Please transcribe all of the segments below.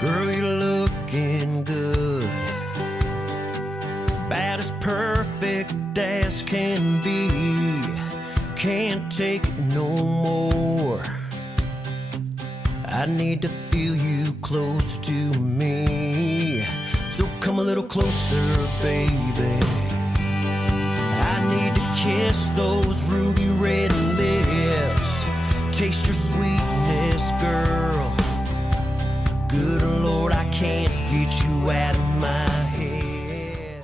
Girl, you're looking good, about as perfect as can be. Can't take it no more. I need to feel you close to me. So come a little closer, baby. I need to kiss those ruby red lips, taste your sweetness, girl. Good Lord, I can't get you out of my head.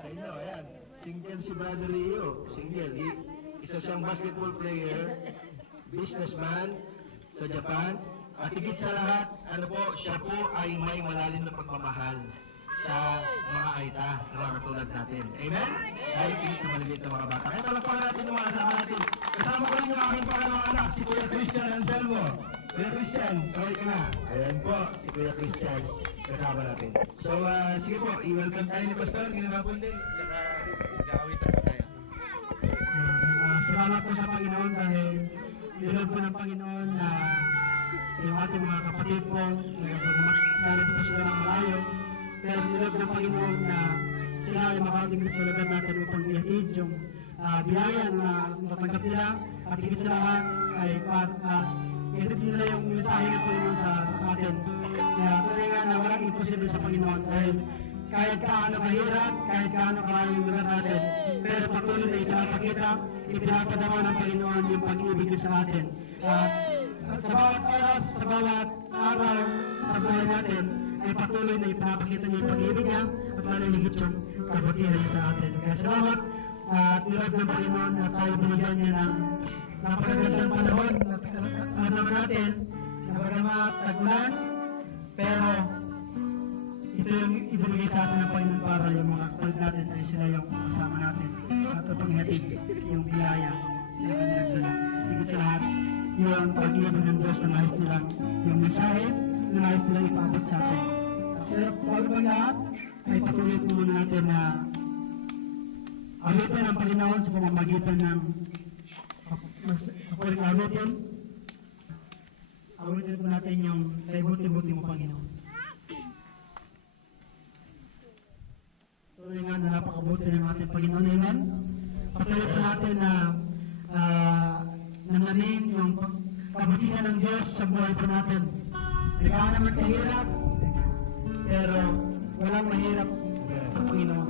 Ayun, ayan. Single si Brother Rio. Single. Isa siyang basketball player, businessman sa Japan. At higit sa lahat, ano po, siya po ay may malalim na pagmamahal sa mga aita na mga katulad natin. Amen? Dahil higit sa maliliit na mga bata. Kaya talakpakan natin yung mga kasama natin. Kasama ko rin yung aking pangalawang anak, si Kuya Christian Anselmo. Kuya Christian, kaway ka na. Ayan po, si Kuya Christian, kasama natin. So, sige po, i-welcome tayo ni Pastor, ginagapon din. Saka, gawin tayo. Salamat po sa Panginoon dahil nilog po ng Panginoon na yung ating mga kapatid po, nalito po sila ng malayo, pero nilog ng Panginoon na sila ay makating sa lugar natin upang ihatid yung biyaya na matanggap nila at higit sa lahat ay ihatid nila yung mensahe ng Panginoon sa atin. Kaya talaga na walang imposible sa Panginoon dahil kahit kaano kahirap, kahit kaano kalayo yung lugar natin, pero patuloy na ipinapakita, ipinapadama ng Panginoon yung pag-ibig niya sa atin. Sa bawat oras, sa bawat araw, sa buhay natin, ay patuloy na ipinapakita niya yung pag-ibig niya at lalo higit yung kabutihan niya sa atin. Kaya salamat at nilad ng Panginoon at tayo binigyan niya ng napakagandang panahon at alam naman natin na bagamat tag-ulan, pero ito yung ibinigay sa atin ng Panginoon para yung mga kapatid natin ay sila yung kasama natin at upang hatid yung biyaya na kanilang dala. Higit sa lahat, yung pag-ibig ng Diyos na nais nilang yung mensahe na nais nilang ipaabot sa atin. Pero bago pa lahat, ay patuloy po muna natin na awitin ang Panginoon sa pamamagitan ng awitin. Awitin po natin yung kay buti-buti mo, Panginoon. Tuloy nga na napakabuti ng ating Panginoon. Amen. Patuloy po natin na nananin yung kabutihan ng Diyos sa buhay po natin. Ikaw naman kahirap, pero walang mahirap sa Panginoon.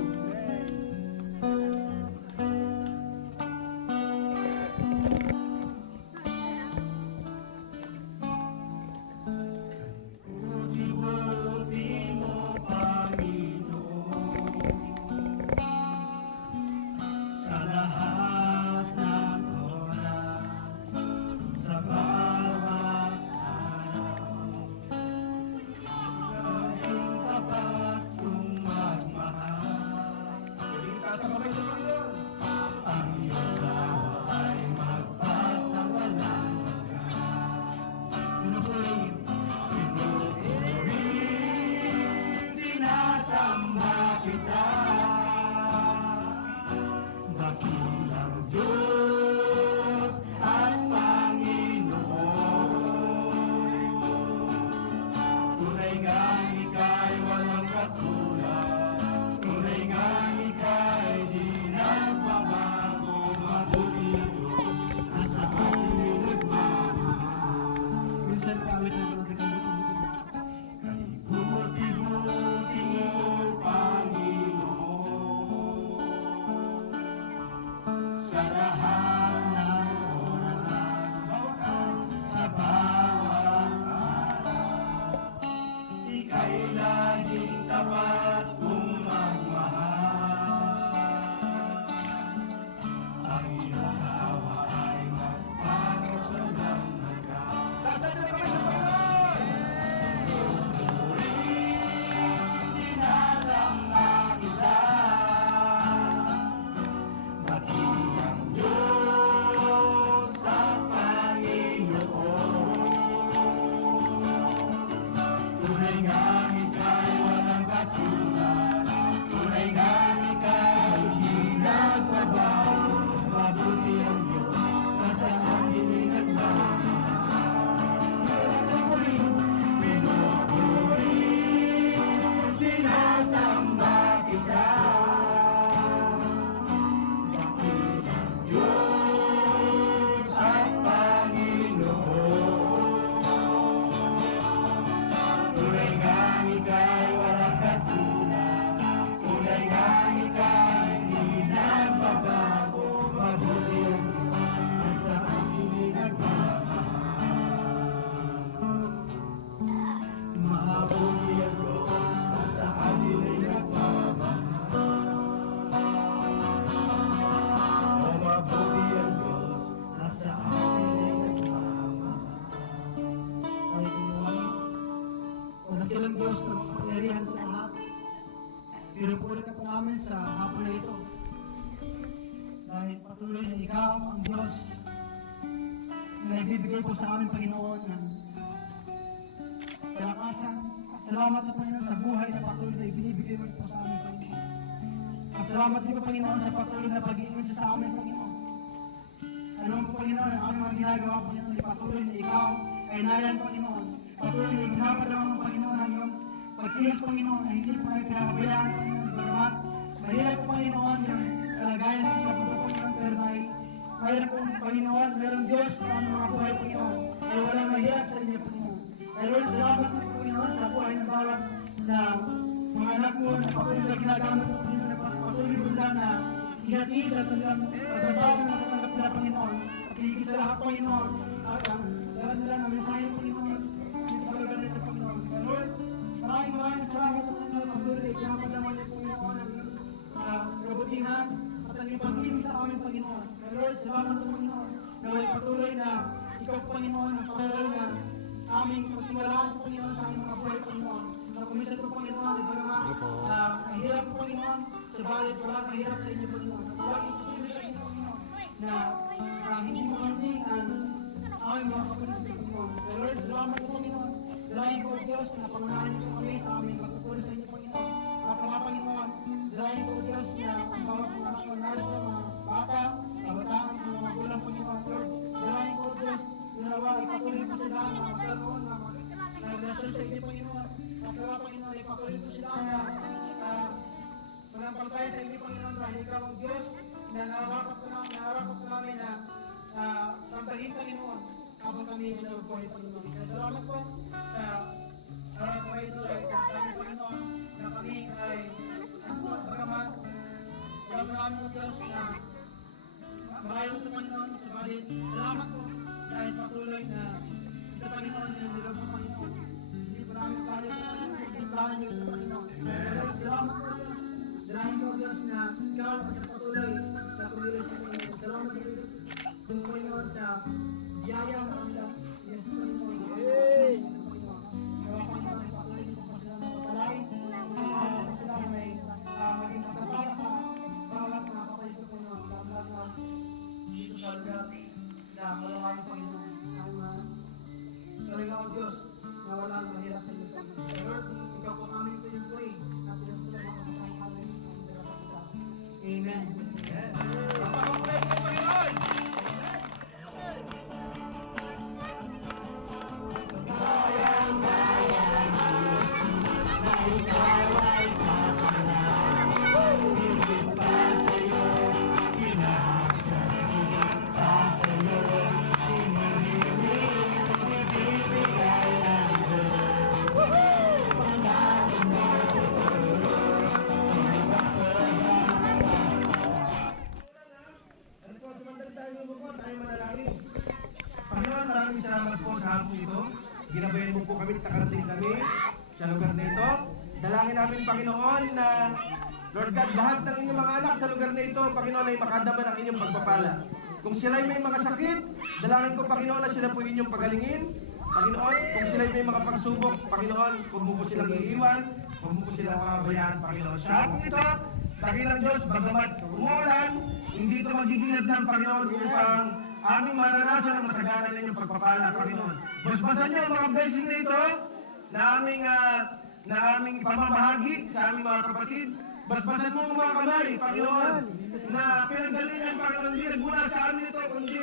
namin sa hapon na ito. Dahil patuloy na ikaw ang Diyos na nagbibigay po sa amin, Panginoon, ng kalakasan. At salamat na, Panginoon, sa buhay na patuloy na ibinibigay mo po sa amin, Panginoon. At salamat din po, Panginoon, sa patuloy na pag-iingat sa amin, Panginoon. Ano po, Panginoon, ang aming mga ginagawa, Panginoon, patuloy na ikaw ay nayan, Panginoon. Patuloy na ipinapadama mo, Panginoon, ang iyong pagkilos, Panginoon, na hindi po namin pinapabayaan, Panginoon. Bagamat, mahirap po, Panginoon, yung kalagayan sa mundo, Panginoon, pero dahil mayroon po, Panginoon, mayroong Diyos sa aming mga buhay, Panginoon, ay walang mahirap sa inyo, Panginoon. Kaya Lord, salamat po, Panginoon, sa buhay ng bawat na mga anak mo na patuloy na ginagamit po, Panginoon, na patuloy po na ihatid at talagang pagbabaw na makatanggap nila, Panginoon. At higit sa lahat, Panginoon, at ang lahat nila na mensahe, Panginoon, dito sa lugar nito, Panginoon. Kaya Lord, maraming salamat po, Panginoon, patuloy na pinapadaman niyo, Panginoon, ang kabutihan at ang iyong pag-ibig sa amin, Panginoon. Kaya Lord, salamat po, Panginoon, na may patuloy na ikaw, Panginoon, ang patuloy na aming pagtiwalaan, Panginoon, sa aming mga buhay, Panginoon. Na kumisan po, Panginoon, at bagamat mahirap po, Panginoon, subalit wala kang hirap sa inyo, Panginoon. At wala imposible sa inyo, Panginoon, na hindi makarating ang aming mga kapatid, Panginoon. Kaya Lord, salamat po, Panginoon. Dalayan ko, Diyos, na pangunahan niyo kami sa aming pagpupuli sa inyo, Panginoon. At mga Panginoon, dalayan ko, Diyos, na ang bawat mga anak ng narito, mga bata, kabataan, mga magulang, Panginoon. Lord, dalayan ko, Diyos, nawa, ipatuloy po sila na magkaroon na relasyon sa inyo, Panginoon. At kaya, Panginoon, ipatuloy po sila na manampalataya sa inyo, Panginoon, dahil ikaw ang Diyos na nararakot po namin na sambahin, Panginoon, habang kami nabubuhay, Panginoon. Kaya salamat po sa araw po ito ay kami, Panginoon, na kami ay bagamat wala mo namin, Diyos, na marayon sa Panginoon, sabalit salamat po dahil patuloy na ito, Panginoon, yung nilog mo, Panginoon. Hindi po namin tayo sa Panginoon, pagpuntahan niyo sa Panginoon. Kaya salamat po, Diyos. Dalahin ko, Diyos, na ikaw sa patuloy na kumilos sa Panginoon. Salamat po, Panginoon, sa biyaya ng kanilang yes, Panginoon. Panginoon. Kaya, Panginoon, patuloy din po sila ng kapalain. Panginoon, sila may maging magkakala sa bawat mga kapatid ko, Panginoon. Lahat na dito sa lugar na malamang, Panginoon. Talaga, O Diyos, na walang mahirap sa iyo, Panginoon. Lord, ikaw po namin ito yung pray at pinasalamat sa kanyang halay sa kanyang dalawa. Amen. Pagpapakulit mo, Panginoon! Panginoon, maraming salamat po sa hapon ito. Ginabayan mo po kami, nakarating kami sa lugar na ito. Dalangin namin, Panginoon, na Lord God, lahat ng inyong mga anak sa lugar na ito, Panginoon, ay makadaman ang inyong pagpapala. Kung sila'y may mga sakit, dalangin ko, Panginoon, na sila po inyong pagalingin. Panginoon, kung sila'y may mga pagsubok, Panginoon, huwag mo po silang iiwan, huwag mo po silang pababayaan, Panginoon. Sa hapon ito, dakilang Diyos, bagamat umuulan, hindi ito magiging ng Panginoon upang aming maranasan ang masaganan ninyong pagpapala, Panginoon. Basbasan niyo ang mga blessing na ito na aming pamamahagi sa aming mga kapatid. Basbasan mo ang mga kamay, Panginoon, na pinanggalingan, Panginoon, hindi nagmula sa amin ito, kundi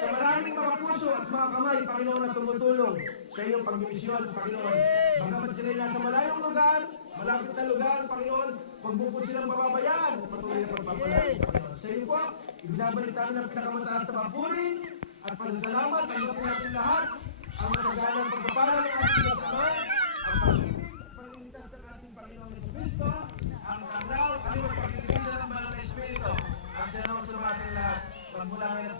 sa maraming mga puso at mga kamay, Panginoon, na tumutulong sa iyong pagmimisyon, Panginoon. Bagamat sila nasa malayong lugar, malapit na lugar, Panginoon, huwag mo po silang mababayaan, patuloy na pagpapalain, Panginoon. Sa iyo po, ibinabalik namin ang pinakamataas na papuri at pasasalamat, Panginoon po natin lahat, ang masaganang pagpapala ng ating kasama, ang pag-iligtas ng ating Panginoon Jesucristo, ang kanaw, ang pag-iligtas ng Banal na Espiritu, ang sinawang sa ating lahat, pagmula ngayon at